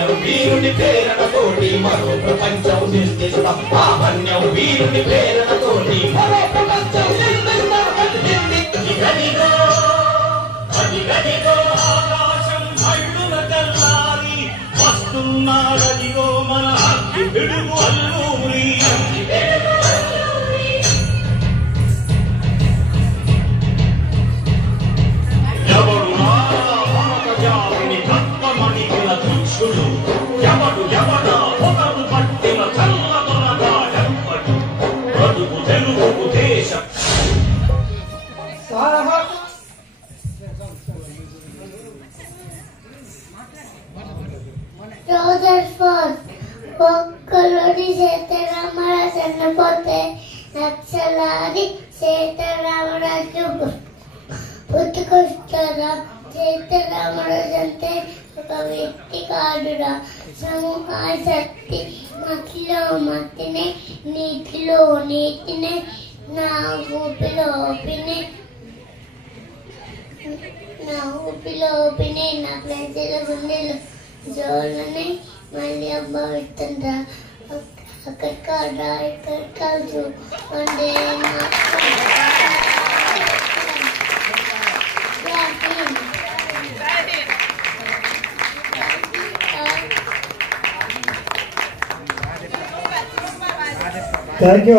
మన్యం వీరుని ప్రేరణతోటి మరో ప్రపంచం నిర్దిష్టం ఆ మన్యం వీరుని ప్రేరణతోటి మరో ప్రపంచం నిర్దిష్టం అదిగదిగో ఆకాశం కళ్ళున తెల్లారి వస్తున్నాడదిగో మన అగ్గి పిడుగు అల్లూరి ఎవడు జాతిని తత్వమణిగిన దుక్షుడు ఎవడు ఎవడా పొగరు పట్టిన చల్లదొరగా ఎప్పటి బ్రతుకు తెలుగు దేశం ఒక్కరోజు సీతారామరాజు చనిపోతే లక్షలాది సీతారామరాజు పుట్టుకొస్తారా? సీతారామరాజు అంటే ఒక వ్యక్తి కాదురా, సమూహ శక్తి. మట్టిలో మట్టినే, నీటిలో నీటినే, నా ఊపిలో ఊపినే, నా ప్రజల గుండెలు జోళ్ళని మళ్ళీ అబ్బవిస్తుందా? అక్కడ కాదా ఇక్కడ కాదు అంటే థ్యాంక్ యూ.